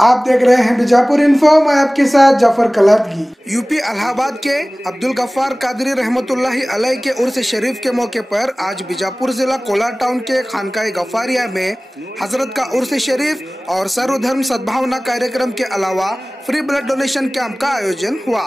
आप देख रहे हैं बीजापुर इन्फो। मैं आपके साथ जाफर कलादगी। यूपी इलाहाबाद के अब्दुल गफ्फार कादरी रहमतुल्लाहि अलैह के उर्स शरीफ के मौके पर आज बीजापुर जिला कोलार टाउन के खानकाए गफ्फारिया में हजरत का उर्स शरीफ और सर्वधर्म सद्भावना कार्यक्रम के अलावा फ्री ब्लड डोनेशन कैंप का आयोजन हुआ।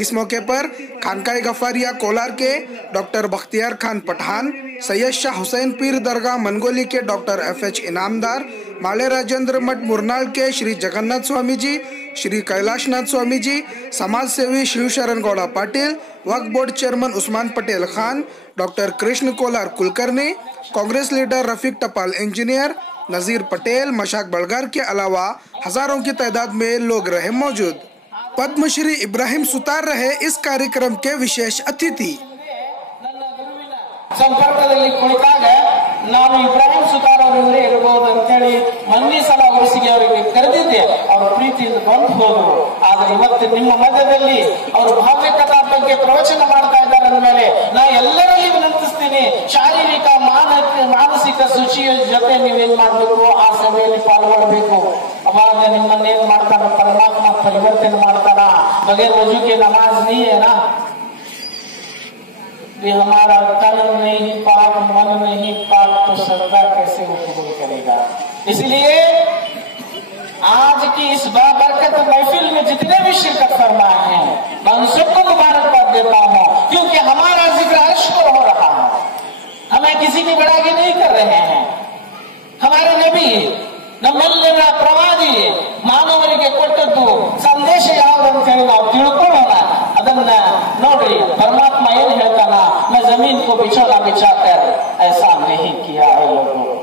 इस मौके पर खानकाए गफ्फारिया कोलार के डॉक्टर बख्तियार खान पठान, सैयद शाह हुसैन पीर दरगाह मनगोली के डॉक्टर FH इनामदार, माले राजेंद्र मठ मुरनाल के श्री जगन्नाथ स्वामी जी, श्री कैलाशनाथ स्वामी जी, समाज सेवी Shivsharan Gowda Patil, Waqf board chairman Usman Patel Khan, doctor Krishna Kolar Kulkarni, Congress leader Rafiq Tapal engineer, नजीर पटेल, मशाक बलगार के अलावा हजारों की तादाद में लोग रहे मौजूद। पद्मश्री इब्राहिम सुतार रहे इस कार्यक्रम के विशेष अतिथि। ಸಂಪರ್ಕದಲ್ಲಿ ಕುಳಿತಾಗ ನಾನು ಇಬ್ರಾಹಿಂ ಸುತಾರ್ ಅವರೇ ಇರಬಹುದು ಅಂತ ಹೇಳಿ ಮಂದಿ ಸಲ ಅವರಿಗೆ ಕರೆದಿದ್ದೆ. ಅವರ ಪ್ರೀತಿಯಿಂದ ಬಂದು ಹೋದರು. ಆದರೆ ಇವತ್ತು ನಿಮ್ಮ ಮಧ್ಯದಲ್ಲಿ ಅವರು ಭವ್ಯ ಕಥಾ ಬಗ್ಗೆ ಪ್ರವಚನ ಮಾಡ್ತಾ ಇದ್ದಾರೆ ಅಂದಮೇಲೆ ನಾ ಎಲ್ಲರಲ್ಲಿ ವಿನಂತಿಸ್ತೀನಿ, ಶಾರೀರಿಕ ಮಾನಸಿಕ ಶುಚಿಯ ಜೊತೆ ನೀವೇನ್ ಮಾಡಬೇಕು, ಆ ಸಭೆಯಲ್ಲಿ ಪಾಲ್ಗೊಳ್ಳಬೇಕು. ಅವಾಗ ನಿಮ್ಮನ್ನೇನ್ ಮಾಡ್ತಾನ ಪರಮಾತ್ಮ ಪರಿವರ್ತನೆ ಮಾಡ್ತಾನ. ಬಗैर वजू के नमाज नहीं है ना, भी हमारा तन नहीं पाक मन नहीं पाक तो सजदा कैसे वो कबूल करेगा। इसलिए आज की इस बाबरकत महफिल में जितने भी शिरकत फरमाए हैं मैं उन सबको मुबारकबाद देता हूँ, क्योंकि हमारा जिक्र अर्श पर हो रहा है। हमें किसी की बड़ाई नहीं कर रहे हैं। हमारे नबी ನಮ್ಮೆಲ್ಲರ ಪ್ರವಾದಿ ಮಾನವರಿಗೆ ಕೊಟ್ಟದ್ದು ಸಂದೇಶ ಯಾವುದಂತ ಹೇಳಿ ನಾವು ತಿಳ್ಕೊಳ್ಳೋಣ. ಅದನ್ನ ನೋಡ್ರಿ, ಪರಮಾತ್ಮ ಏನ್ ಹೇಳ್ತಾನ, मैं जमीन को बिछौना बिछाकर ऐसा नहीं किया है लोगों।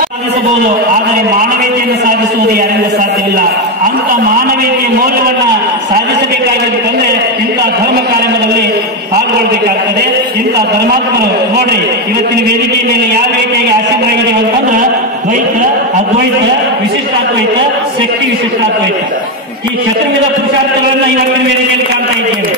ಸಾಧಿಸಬಹುದು, ಆದರೆ ಮಾನವೀಯತೆಯನ್ನು ಸಾಧಿಸುವುದು ಯಾರಿಂದ ಸಾಧ್ಯವಿಲ್ಲ. ಅಂತ ಮಾನವೀಯತೆಯ ಮೌಲ್ಯವನ್ನ ಸಾಧಿಸಬೇಕಾಗಿರುತ್ತಂದ್ರೆ ಇಂಥ ಧರ್ಮ ಕಾರ್ಯಕ್ರಮದಲ್ಲಿ ಪಾಲ್ಗೊಳ್ಳಬೇಕಾಗ್ತದೆ. ಇಂಥ ಧರ್ಮಾತ್ಮರು ನೋಡ್ರಿ, ಇವತ್ತಿನ ವೇದಿಕೆಯ ಮೇಲೆ ಯಾವ ರೀತಿಯಾಗಿ ಆಸೀನರಾಗಿದೆ ಅಂತಂದ್ರೆ ದ್ವೈತ, ಅದ್ವೈತ, ವಿಶಿಷ್ಟಾದ್ವೈತ, ಶಕ್ತಿ ವಿಶಿಷ್ಟಾದ್ವೈತ, ಈ ಚತುರ್ವಿಧ ಪುರುಷಾರ್ಥಗಳನ್ನ ಇವತ್ತಿನ ವೇದಿಕೆಯಲ್ಲಿ ಕಾಣ್ತಾ ಇದ್ದೇವೆ.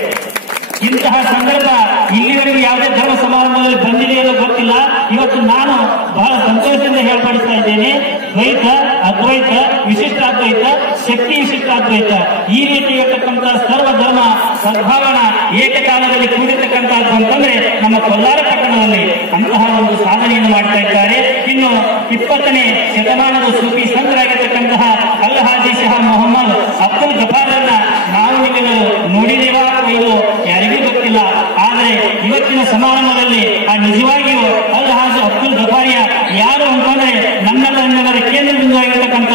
ಇಂತಹ ಸಂದರ್ಭ ಇಲ್ಲಿವರೆಗೂ ಯಾವುದೇ ಧರ್ಮ ಸಮಾರಂಭದಲ್ಲಿ ಬಂದಿದೆ ಅನ್ನೋ ಗೊತ್ತಿಲ್ಲ. ಇವತ್ತು ನಾನು ಬಹಳ ಸಂತೋಷದಿಂದ ಹೇಳ್ಪಡಿಸ್ತಾ ಇದ್ದೇನೆ, ದ್ವೈತ, ಅದ್ವೈತ, ವಿಶಿಷ್ಟಾದ್ವೈತ, ಶಕ್ತಿ ವಿಶಿಷ್ಟಾದ್ವೈತ, ಈ ರೀತಿ ಇರತಕ್ಕಂಥ ಸರ್ವಧರ್ಮ ಸದ್ಭಾವನಾ ಏಕಕಾಲದಲ್ಲಿ ಕೂಡಿರ್ತಕ್ಕಂಥದ್ದು ಅಂತಂದ್ರೆ ನಮ್ಮ ಕೊಲ್ಲಾರ ಪಟ್ಟಣದಲ್ಲಿ ಅಂತಹ ಒಂದು ಸಾಧನೆಯನ್ನು ಮಾಡ್ತಾ ಇದ್ದಾರೆ. ಇನ್ನು 20ನೇ ಶತಮಾನದ ಸೂಫಿ ಸಂತರಾಗಿರ್ತಕ್ಕಂತಹ ಅಲ್ ಹಾಜಿ ಶಹಾ ಮೊಹಮ್ಮದ್ ಅಬ್ದುಲ್ ಗಫಾರನ್ನ ನಾವು ನಿಮಗೆ ನೋಡಿದೇವಾ ಇದು ಯಾರಿಗೂ ಗೊತ್ತಿಲ್ಲ. ಆದರೆ ಇವತ್ತಿನ ಸಮಾರಂಭದಲ್ಲಿ ಆ ನಿಜವಾಗಿಯೂ ಅಲ್ ಹಾಜಿ ಅಬ್ದುಲ್ ಗಫಾರಿಯ ಯಾರು ಅಂತಂದ್ರೆ ನಮ್ಮೆಲ್ಲರ ಕೇಂದ್ರ ಬಿಂದುವಾಗಿರ್ತಕ್ಕಂಥ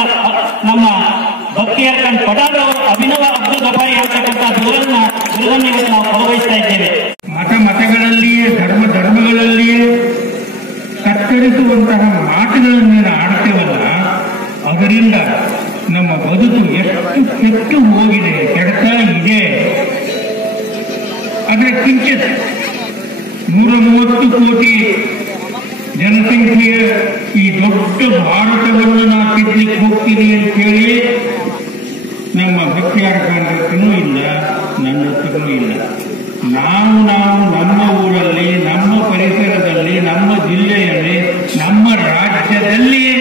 ನಮ್ಮ ಬಖ್ತಿಯಾರ್ ಖಾನ್ ಪಠಾಣ್ ಅವರು ಅಭಿನವ ಅಬ್ದುಲ್ ಗಫಾರಿ ಅಂತಕ್ಕಂಥ ಬಿರುದನ್ನು ಇವತ್ತು ನಾವು ಭಾಗವಹಿಸ್ತಾ ಇದ್ದೇವೆ. ಮತಗಳಲ್ಲಿಯೇ ಧರ್ಮಗಳಲ್ಲಿಯೇ ಕತ್ತರಿಸುವಂತಹ ಮಾತುಗಳನ್ನು ಆಡ್ತೇವಲ್ಲ, ಅದರಿಂದ ನಮ್ಮ ಬದುಕು ಎಷ್ಟು ಕೆಟ್ಟು ಹೋಗಿದೆ, ಕೆಡ್ತಾ ಇದೆ. ಆದರೆ ಕಿಂಚಿತ್ 130 ಕೋಟಿ ಜನಸಂಖ್ಯೆಯ ಈ ದೊಡ್ಡ ಭಾರತವನ್ನು ನಾನು ತಿದ್ದಲಿಕ್ಕೆ ಹೋಗ್ತೀನಿ ಅಂತೇಳಿ ನಮ್ಮ ಬಖ್ತಿಯಾರ್ ಖಾನ್ ಹತ್ರನೂ ಇಲ್ಲ, ನನ್ನ ಹತ್ರನೂ ಇಲ್ಲ. ನಾವು ನಮ್ಮ ಊರಲ್ಲಿ, ನಮ್ಮ ಪರಿಸರದಲ್ಲಿ, ನಮ್ಮ ಜಿಲ್ಲೆಯಲ್ಲಿ, ನಮ್ಮ ರಾಜ್ಯದಲ್ಲಿಯೇ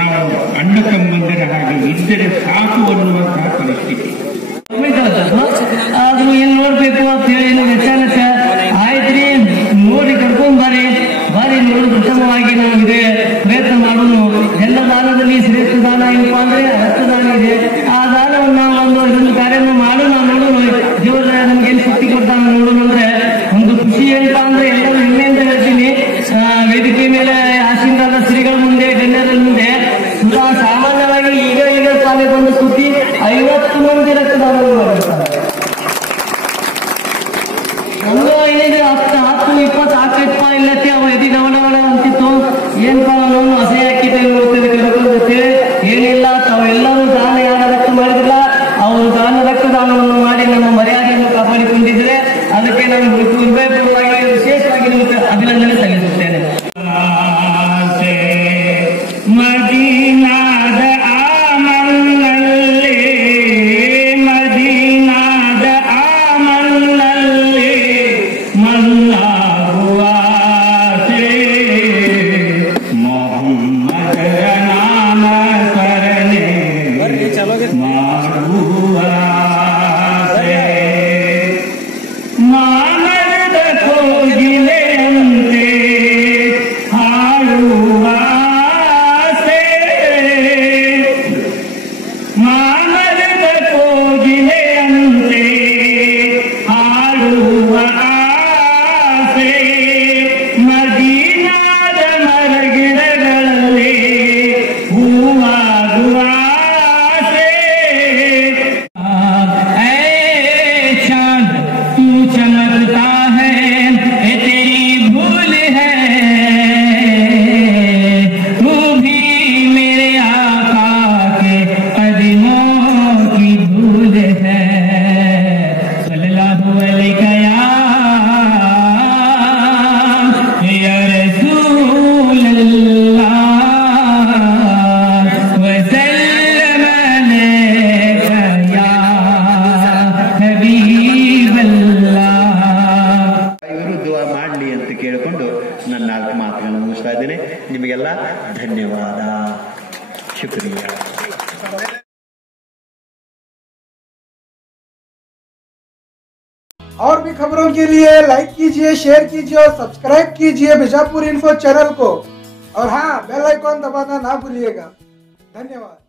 ನಾವು ಅಣ್ಣ ತಮ್ಮಂದಿರ ಹಾಗೆ ಇದ್ದರೆ ಸಾಕು ಅನ್ನುವಂತಹ ಪರಿಸ್ಥಿತಿ. ಆದ್ರೂ ಏನ್ ನೋಡ್ಬೇಕು ಅಂತ ಹೇಳಿ ವಿಚಾರ ಆಯ್ತ್ರಿ, ನೋಡಿ ಕರ್ಕೊಂಡ್ ಬಾರಿ ನೋಡುದು ಉತ್ತಮವಾಗಿ ನಾವು ಇದೆ ಪ್ರಯತ್ನ ಮಾಡೋದು. ಎಲ್ಲ ದಾನದಲ್ಲಿ ಶ್ರೇಷ್ಠ ದಾನ ಏನಪ್ಪಾ ಅಂದ್ರೆ ರಕ್ತದಾನ ಇದೆ. ಆ ದಾನವನ್ನು ನಾವು ಒಂದು ಕಾರ್ಯವನ್ನು ಮಾಡೋಣ, ನೋಡೋಣ, ದೇವರ ನಮ್ಗೆ ಏನ್ ಶಕ್ತಿ ಕೊಡ್ತಾನ ನೋಡೋಣ ಅಂದ್ರೆ ಒಂದು ಖುಷಿ ಅಂತ ಅಂದ್ರೆ ಎಲ್ಲರೂ ಹೆಮ್ಮೆಯಿಂದ ಹೇಳ್ತೀನಿ. ವೇದಿಕೆ ಮೇಲೆ ಆಶೀರ್ವಾದ ಶ್ರೀಗಳ ಮುಂದೆ, ಗಣ್ಯರ ಮುಂದೆ ಸುಧಾ ಸಾಮಾನ್ಯವಾಗಿ ಈಗ ಸಾಲೆ ಬಂದು ಸುದ್ದಿ 50 ಮಂದಿ ರಕ್ತದಾನಗಳು ಮಾಡಿರ್ತಾರೆ. ಒಂದು 5, 10, 20 ಹಾಕಪ್ಪ ಇಲ್ಲತ್ತೆ ಅವು ಎದಿ ಡವಡವಡ ಅಂತಿತ್ತು. ಏನ್ಪ ನಾವು ಹಸೆ ಹಾಕಿದ್ದೆ ನೋಡ್ತೇವೆ ಕರ್ಕೊಂಡ್ಬತ್ತೆ, ಏನಿಲ್ಲ ತಾವೆಲ್ಲರೂ ದಾನ ಯಾರ ರಕ್ತ ಮಾಡಿದಿಲ್ಲ, ಅವರು ರಕ್ತದಾನವನ್ನು ಮಾಡಿ ನಮ್ಮ ಮರ್ಯಾದೆಯನ್ನು ಕಾಪಾಡಿಕೊಂಡಿದ್ರೆ ಅದಕ್ಕೆ ನಾನು ಹೃದಯಪೂರ್ವವಾಗಿ ವಿಶೇಷವಾಗಿ ನಿಮಗೆ ಅಭಿನಂದನೆ ಸಲ್ಲಿಸುತ್ತೇನೆ. ಮಾಡಲಿ ಅಂತ ಕೇಳಿಕೊಂಡು ನನ್ನ 4 ಮಾತುಗಳನ್ನು ಮುಗಿಸ್ತಾ ಇದ್ದೇನೆ. ನಿಮಗೆಲ್ಲ ಧನ್ಯವಾದ, ಶುಕ್ರಿಯಾ. और भी खबरों के लिए लाइक कीजिए, शेयर कीजिए और सब्सक्राइब कीजिए बीजापुर इन्फो चैनल को। और हाँ, बेल आइकॉन दबाना ना भूलिएगा। धन्यवाद।